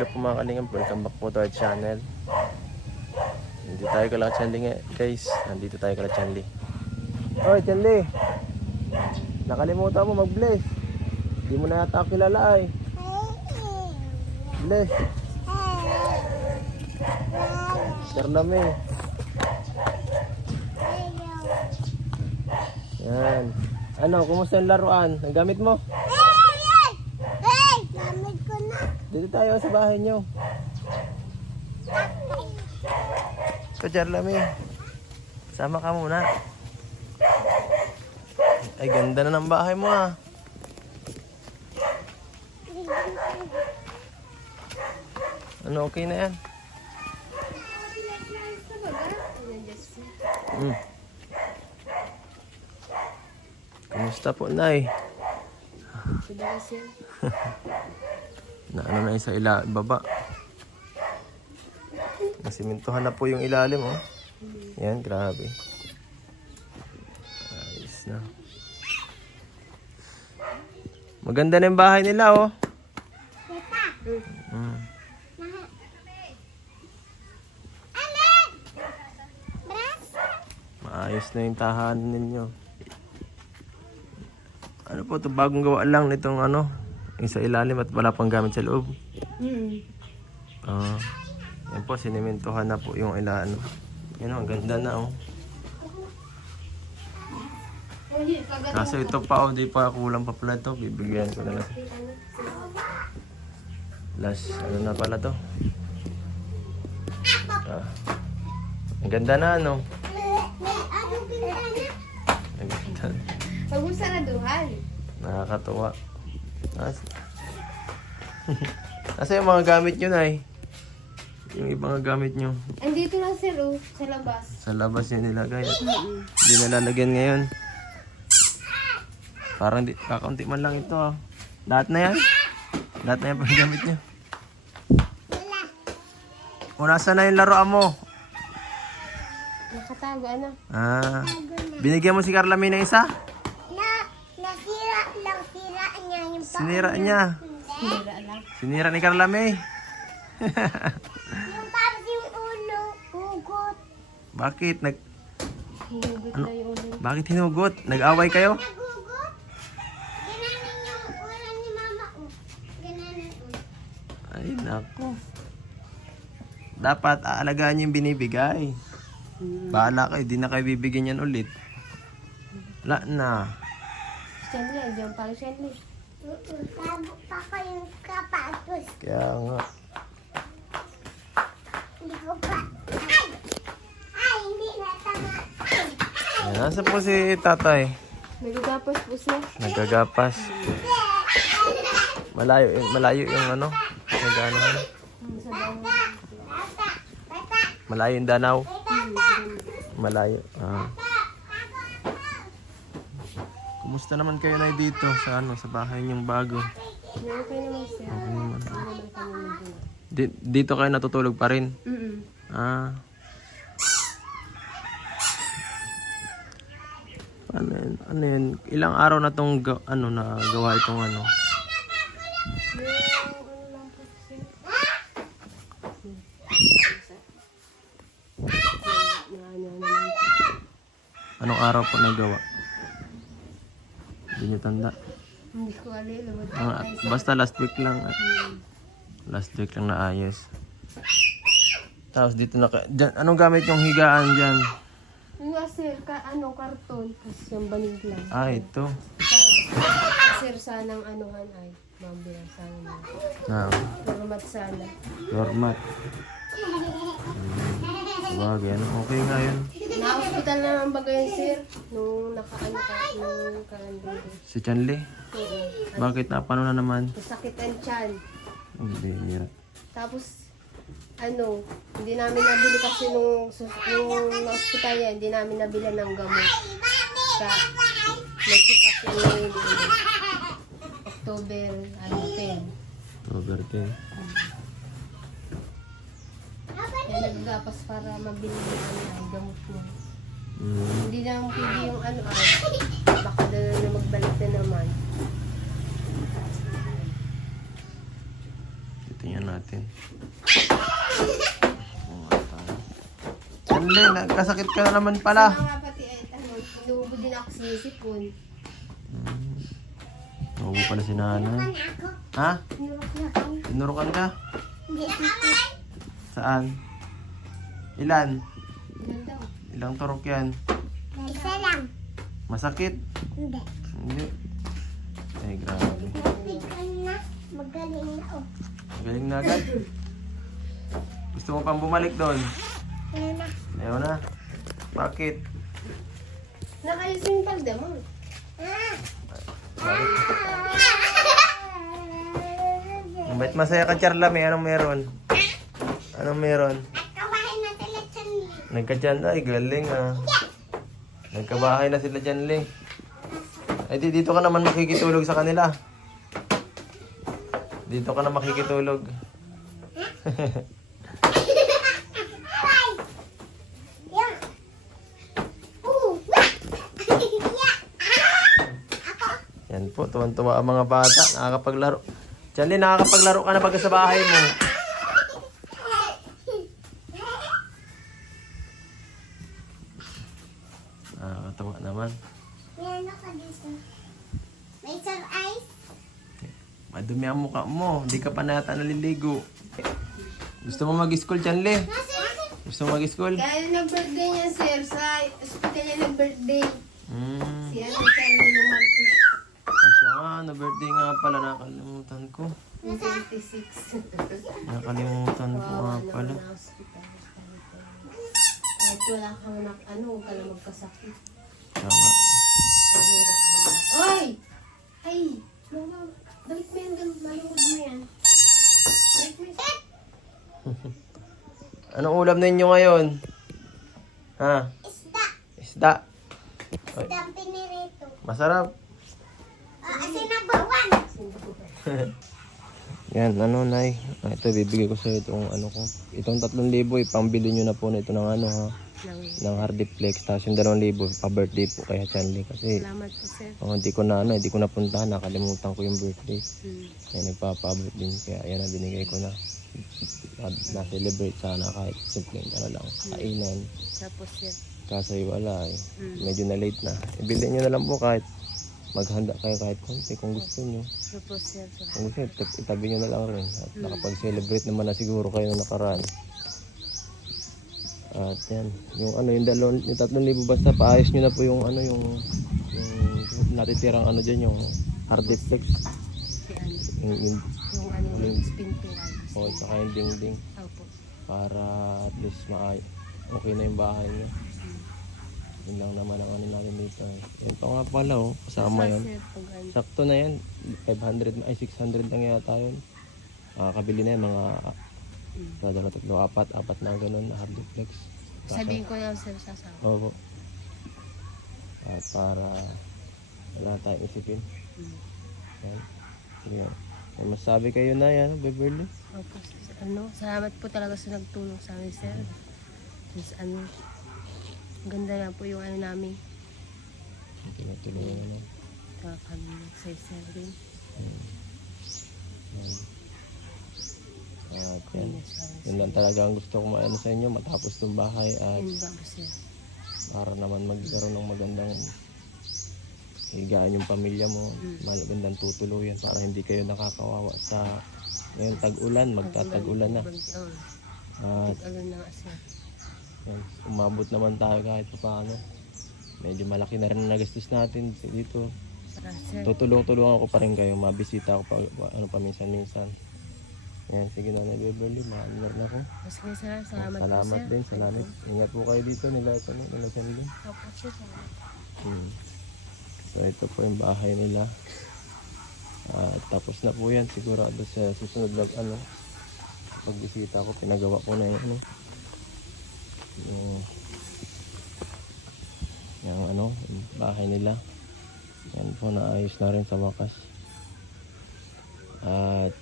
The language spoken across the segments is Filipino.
Hello po mga kalingam, welcome back po to our channel. Nandito tayo kala Chanli guys. Nandito tayo kala Chanli. Oy, Chanli! Nakalimutan mo mag-bless. Hindi mo na yata kilala ay. Bless. Charlame. Yan. Ano, kumusta yung laruan? Ang gamit mo? Dito tayo sa bahay nyo. Ito, Charlame. Sama ka muna. Ay, ganda na ng bahay mo ah. Ano, okay na yan? Hmm. Kumusta po, Nay? na ano na sa ila baba. Nasimintuhan na po yung ilalim, oh. Yan, grabe. Ayos na. Maganda na yung bahay nila, oh. Mm. Maayos na yung tahanan ninyo. Ano po ito, bagong gawa lang nitong ano, yung sa ilalim at wala pang gamit sa loob. Hmm. Ah, yan po, sinimentohan na po yung ila, ano. Yan oh, ang ganda na oh. Kaso ito pa oh, di pa kulang pa pala ito. Bibigyan ko na lang. Last, ano na pala to? Ah. Ang ganda na ano. Ang ganda. Pag mo saraduhan. Nakakatuwa. Nas Nasa yung mga gamit nyo na Yung ibang gamit nyo. Andito lang sir, oh, sa labas. Sa labas nyo nilagay. Hindi nalalagyan ngayon. Parang di, kakaunti man lang ito ah. Lahat na yan? Lahat na yan pang gamit nyo? O nasa na yung laruan mo? Nakatago, ano? Ah, binigyan mo si Carla May ng isa? Na, nasira lang sira niya yung pa. Sinira niya. Sira lang. Sinira ni Carla May. Yung parang yung ulo, hugot. Bakit? Nag, Hinugot na yung ulo. bakit hinugot? Nag-away kayo? Yung ulo. Ay, nako. Dapat aalagaan niyo yung binibigay. Bahala kayo, di na kayo bibigyan yan ulit. Wala na. Siyempre, dyan pala siyempre. Tabo pa ko yung kapatos. Kaya nga. Hindi ko pa. Ay! Ay, hindi na tama. Ay! Ayan, nasa po si tatay. Nagagapos po siya. Nagagapas. Malayo, malayo yung ano. Nagano, ano. Sa bawah. Bata! Bata! Malayo yung danaw. Malayo. Ah. Kumusta naman kayo na dito sa ano sa bahay niyong bago? Okay naman siya. Okay naman. Di- dito kayo natutulog pa rin? Mm-mm. Ah. Ano yun? Ano yun? Ilang araw na tong ga- ano na gawa itong ano? Anong araw po nagawa? Hindi niyo tanda. Hindi ko Ah, basta last week lang. ah. Last week lang naayos. Tapos dito na. Dyan, anong gamit yung higaan dyan? Nga sir, ka, ano, karton. Tapos yung banig lang. Ah, ito. Sir, sanang anuhan ay. Mabilang sana na. Ah, Format sana. floor mat. Sabagay, ano? Okay nga yun. Na-hospital na naman ba yun, sir? Nung nakaano ka, nung kalandro. Si Chanli, Oo. bakit na? Paano na naman? Masakit ang tiyan. Hindi, hirap. Tapos, ano, hindi namin nabili kasi nung, nung na-hospital yan, hindi namin nabili ng gamot. Sa, nag-check up ano, October, ano, 10. Over 10. Nagagapas para mabili ng ano, ay, gamot niya. Mm. Hindi na pwede yung ano ay, baka na, na magbalik na naman. Tingnan natin. natin. Chanli, nagkasakit ka na naman pala. Sana nga pati ay, ano, inuubo din ako sinisipon. Naubo pala si nanay. Ako? Ha? Tinurukan ka? Hindi ako. Saan? Ilan? Ilan daw? Ilang turok yan? Isa lang. Masakit? Hindi. Hindi. Ay, grabe. Magaling na ako. Galing na agad. Gusto mo pang bumalik doon? Yan na. Ayaw na. Bakit? Nakayos yung talda mo. Ah! Ba't masaya ka, Charla? May anong meron? Anong meron? At kawain na sila Chanli. Nagka-dyan. Ay, galing ah. Nagkabahay na sila dyan, Ling. Ay, di, dito ka naman makikitulog sa kanila. Dito ka na makikitulog. Yan. Po, tuwan-tuwa ang mga bata. Nakakapaglaro. Diyan din, nakakapaglaro ka na pagka sa bahay mo. Nakakatawa naman. Yan ako dito. May sir ice. Madumi ang mukha mo. Hindi ka pa nata naliligo. Gusto mo mag-school, Chanli? Gusto mo mag-school? Kaya nag-birthday niya, sir, sa hospital niya nag-birthday. Ano siya, Lolo Marcos. Ay, siya nga, na birthday nga pala. Nakalimutan ko. Yung 26. Nakalimutan ko nga pala. na. Kahit wala kang anak, ano, huwag ka lang magkasakit. Tama. Oy! Ay! Mama, balik mo yan, ganun, maluhod mo yan. Balik mo yan. Anong ulam ninyo ngayon? Ha? Isda. Isda. Isda ang pinirito. masarap. Ah, asin number one. Yan, ano, Nay. Ah, ito, bibigay ko sa itong ano ko. Itong 3,000, ipambili nyo na po nito ng ano, ha. Nang, Ng Hardiplex. Tapos yung 2,000, pa-birthday po kaya Chanli. Kasi, salamat po, sir. oh, hindi ko na, ano, hindi ko napuntahan. Nakalimutan ko yung birthday. Hmm. Kaya nagpapabot din. Kaya yan ang binigay ko na. Na- Na-celebrate sana kahit simple ano lang. Kainan. Tapos, sir. Kaso wala eh. Hmm. Medyo na late na. Ibili nyo na lang po kahit maghanda kayo kahit konti kung gusto nyo. Tapos. Salamat. Kung gusto nyo, ita- itabi nyo na lang rin. At nakapag-celebrate naman na siguro kayo na nakaraan. At yan, yung ano, yung dalawang, yung tatlong libo basta paayos nyo na po yung ano, yung, yung natitirang ano dyan, yung hard deflex. Si ano, Yung, yung, yung ano, yung spin to ay. oh, saka yung ding-ding. Opo. Para at least maay okay na yung bahay nyo. Yun lang naman ang ano natin dito. eh. Yan pa nga pala oh, kasama ano, Sakto na yan. 500, ay 600 lang yata yun. Makakabili na yan mga uh, dalawa, tatlo, apat, apat na ganun na hard duplex. sabihin ko na, sir, sasama. Oo. At para wala tayong isipin. Hmm. Yan. Sige. May masabi kayo na yan, Beverly? Opo. Ano, salamat po talaga sa nagtulong sa amin, sir. Since ano, ganda na po yung ano namin. Tinutulungan na lang. Kaya kami nagsay-sir yan. Yes, sir. Yun lang talaga ang gusto kong maano sa inyo matapos itong bahay at Yun ba po, sir? para naman magkaroon ng magandang higaan yung pamilya mo, magandang tutuluyan para hindi kayo nakakawawa sa ngayon tag-ulan, magtatag-ulan na. At na yan, umabot naman tayo kahit pa paano. Medyo malaki na rin ang nagastos natin dito. Tutulong-tulungan ko pa rin kayo, mabisita ko pa, ano, paminsan-minsan. Yan, sige na na Beverly, mahal na ako. Sige, sir. Salamat, Salamat din, salamat. Ingat po kayo dito, nila ito, nila sa nila. Opo, sir. Hmm. So ito po yung bahay nila. At tapos na po yan sigurado sa susunod na ano pagbisita ko pinagawa ko na yung ano yung, yung ano yung bahay nila yan po naayos na rin sa wakas at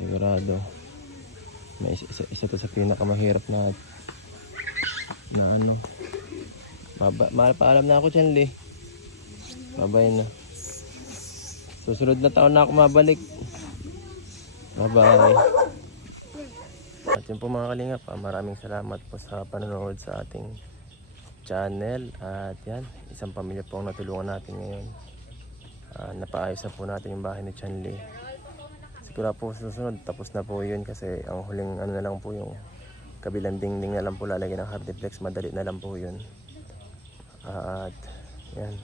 sigurado may isa, isa, isa to sa pinakamahirap na na ano Baba, mahal paalam na ako dyan, Lee. Babay na. Susunod na taon na ako mabalik. Bye-bye. yun po mga kalingap, maraming salamat po sa panonood sa ating channel. At yan, isang pamilya po ang natulungan natin ngayon. Ah, napaayos na po natin yung bahay ni Chanli. Siguro po susunod, tapos na po yun kasi ang huling ano na lang po yung kabilang dingding na lang po lalagyan ng hardiplex. Madali na lang po yun. At yan.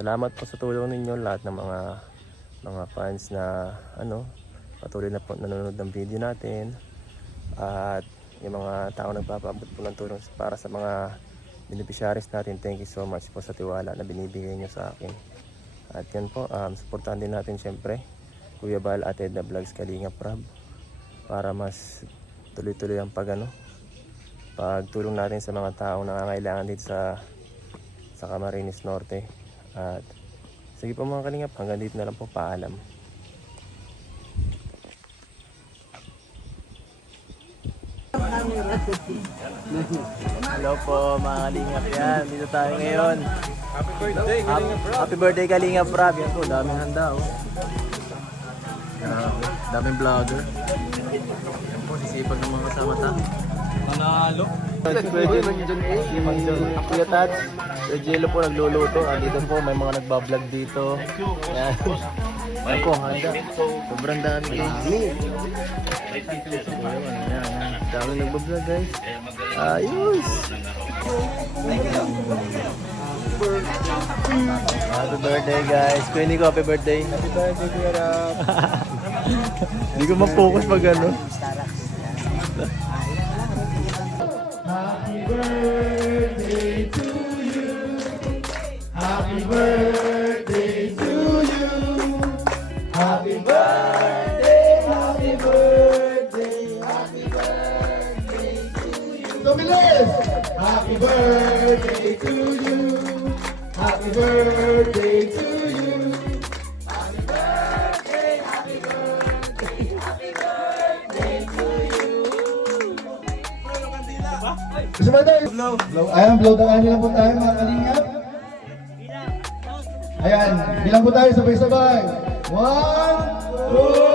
Salamat po sa tulong ninyo lahat ng mga mga fans na ano patuloy na po nanonood ng video natin. At yung mga tao nagpapabot po ng tulong para sa mga beneficiaries natin thank you so much po sa tiwala na binibigay nyo sa akin. At yan po um, supportahan din natin syempre Kuya Bal at Edna Vlogs Kalinga Prab para mas tuloy-tuloy ang pag ano pagtulong natin sa mga taong nangangailangan dito sa sa Camarines Norte at sige po mga kalingap hanggang dito na lang po paalam. Hello po mga kalingap yan dito tayo ngayon. Happy birthday Kalingap Rob. Happy birthday Kalingap Rob yan po daming handa oh. Grabe, daming vlogger. Yan po sisipag ng mga kasama ta. Panalo Kuya Tats, Kuya Jello po nagluluto. Ah, dito po may mga nagbablog dito. Yan. Po, handa. Sobrang dami guys. Dami nagbablog guys. Ayos! Happy birthday guys. Kuya Nico, happy birthday. Happy birthday, Kuya Rap. Hindi ko ma-focus pag ano. Gusto ba tayo? Blow. Blow. Ayan, blow the candle lang po tayo mga kalingap. Ayan, bilang po tayo sabay-sabay. One, two,